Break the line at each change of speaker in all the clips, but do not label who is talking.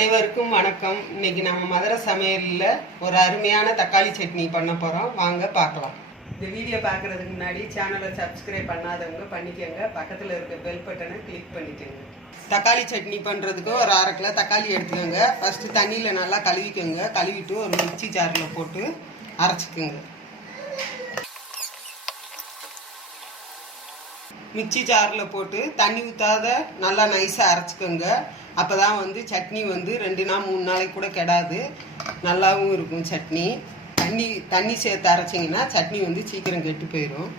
அனைவருக்கும் வணக்கம். இன்னைக்கு நம்ம மதுரை சமையலில் ஒரு அருமையான தக்காளி சட்னி பண்ண போகிறோம் வாங்க பார்க்கலாம். இந்த வீடியோ பார்க்குறதுக்கு முன்னாடி சேனலை சப்ஸ்கிரைப் பண்ணாதவங்க பண்ணிக்கோங்க. பக்கத்தில் இருக்க பெல் பட்டனை கிளிக் பண்ணிக்கோங்க. தக்காளி சட்னி பண்ணுறதுக்கு ஒரு அரை கிலோ தக்காளி எடுத்துக்கோங்க. ஃபஸ்ட்டு தண்ணியில் நல்லா கழுவிக்கோங்க. கழுவிட்டு ஒரு மிக்சி ஜாரில் போட்டு அரைச்சிக்கோங்க. மிக்சி ஜாரில் போட்டு தண்ணி ஊற்றாத நல்லா நைஸாக அரைச்சிக்கோங்க. அப்போ தான் வந்து சட்னி வந்து ரெண்டு நாள் மூணு நாளைக்கு கூட கெடாது. நல்லாவும் இருக்கும் சட்னி. தண்ணி தண்ணி சேர்த்து அரைச்சிங்கன்னா சட்னி வந்து சீக்கிரம் கெட்டு போயிடும்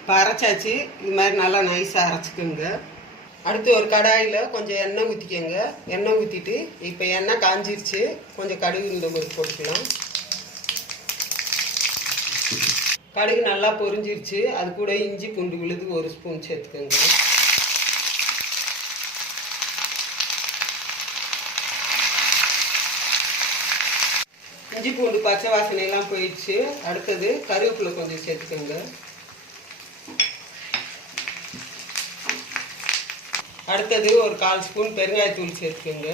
இப்போ அரைச்சாச்சு. இது மாதிரி நல்லா நைஸாக அரைச்சிக்கோங்க. அடுத்து ஒரு கடாயில் கொஞ்சம் எண்ணெய் ஊற்றிக்கோங்க எண்ணெய் ஊற்றிட்டு இப்போ எண்ணெய் காஞ்சிருச்சு. கொஞ்சம் கடுகு இந்த மாதிரி போட்டுக்கலாம். கடுகு நல்லா பொரிஞ்சிருச்சு. அது கூட இஞ்சி பூண்டு விழுது ஒரு ஸ்பூன் சேர்த்துக்கோங்க. இஞ்சி பூண்டு பச்சை வாசனை எல்லாம் போயிடுச்சு. அடுத்தது கருவேப்பிலை கொஞ்சம் சேர்த்துக்கோங்க அடுத்தது ஒரு கால் ஸ்பூன் பெருங்காயத்தூள் சேர்த்துக்கோங்க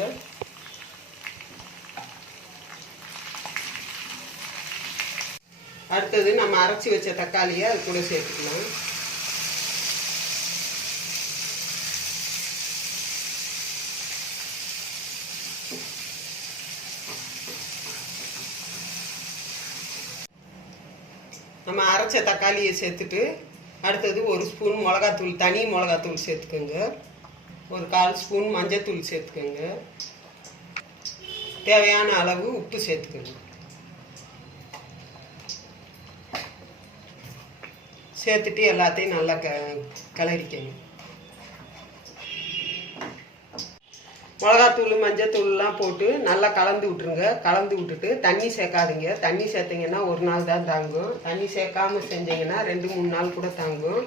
அடுத்தது நம்ம அரைச்சி வச்ச தக்காளியை அது கூட சேர்த்துக்கலாம். நம்ம அரைச்ச தக்காளியை சேர்த்துட்டு அடுத்தது ஒரு ஸ்பூன் மிளகாத்தூள் தனி மிளகாத்தூள் சேர்த்துக்கோங்க. ஒரு கால் ஸ்பூன் மஞ்சத்தூள் சேர்த்துக்கோங்க. தேவையான அளவு உப்பு சேர்த்துக்கோங்க. சேர்த்துட்டு எல்லாத்தையும் நல்லா க கலரிக்கணும் மிளகாத்தூள் மஞ்சத்தூள்லாம் போட்டு நல்லா கலந்து விட்ருங்க கலந்து விட்டுட்டு தண்ணி சேர்க்காதீங்க. தண்ணி சேர்த்திங்கன்னா ஒரு நாள் தான் தாங்கும். தண்ணி சேர்க்காம செஞ்சீங்கன்னா ரெண்டு மூணு நாள் கூட தாங்கும்.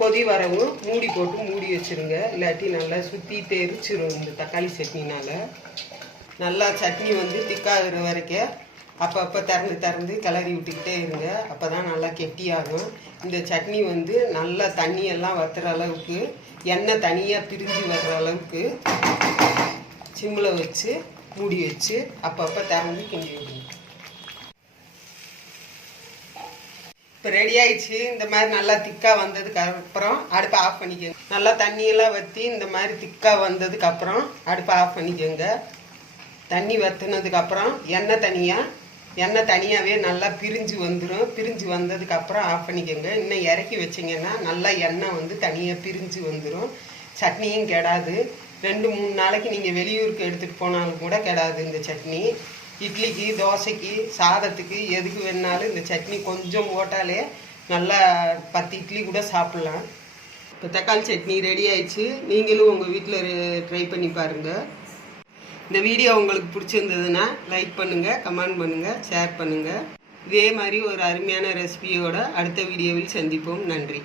கொதி வரவும் மூடி போட்டு மூடி வச்சுருங்க. இல்லாட்டி நல்லா சுற்றி தெரிச்சிரும் இந்த தக்காளி சட்னினால். நல்லா சட்னி வந்து திக்காகிற வரைக்கும் அப்பப்போ திறந்து திறந்து கிளறி விட்டுக்கிட்டே இருங்க. அப்போ தான் நல்லா கெட்டியாகும். இந்த சட்னி வந்து நல்லா தண்ணியெல்லாம் வத்துற அளவுக்கு எண்ணெய் தனியாக பிரிஞ்சு வர்ற அளவுக்கு சிம்மில் வச்சு மூடி வச்சு அப்பப்போ திறந்து கிண்டி விடுங்க. இப்போ ரெடி ஆயிடுச்சு. இந்த மாதிரி நல்லா திக்காக வந்ததுக்கு அப்புறம் அடுப்பை ஆஃப் பண்ணிக்கோங்க. நல்லா தண்ணியெல்லாம் வற்றி இந்த மாதிரி திக்காக வந்ததுக்கு அப்புறம் அடுப்பை ஆஃப் பண்ணிக்கோங்க. தண்ணி வற்றினதுக்கப்புறம் எண்ணெய் தனியாக எண்ணெய் தனியாகவே நல்லா பிரிஞ்சு வந்துடும் பிரிஞ்சு வந்ததுக்கு அப்புறம் ஆஃப் பண்ணிக்கோங்க. இன்னும் இறக்கி வச்சிங்கன்னா நல்லா எண்ணெய் வந்து தனியாக பிரிஞ்சு வந்துடும் சட்னியும் கெடாது. ரெண்டு மூணு நாளைக்கு நீங்கள் வெளியூருக்கு எடுத்துகிட்டு போனாலும் கூட கெடாது இந்த சட்னி. இட்லிக்கு தோசைக்கு சாதத்துக்கு எதுக்கு வேணாலும் இந்த சட்னி கொஞ்சம் போட்டாலே நல்லா பத்து இட்லி கூட சாப்பிட்லாம். இப்போ தக்காளி சட்னி ரெடி ஆயிடுச்சு. நீங்களும் உங்கள் வீட்டில் ட்ரை பண்ணி பாருங்கள் இந்த வீடியோ உங்களுக்கு பிடிச்சிருந்ததுன்னா லைக் பண்ணுங்கள் கமெண்ட் பண்ணுங்கள் ஷேர் பண்ணுங்கள் இதே மாதிரி ஒரு அருமையான ரெசிபியோட அடுத்த வீடியோவில் சந்திப்போம். நன்றி.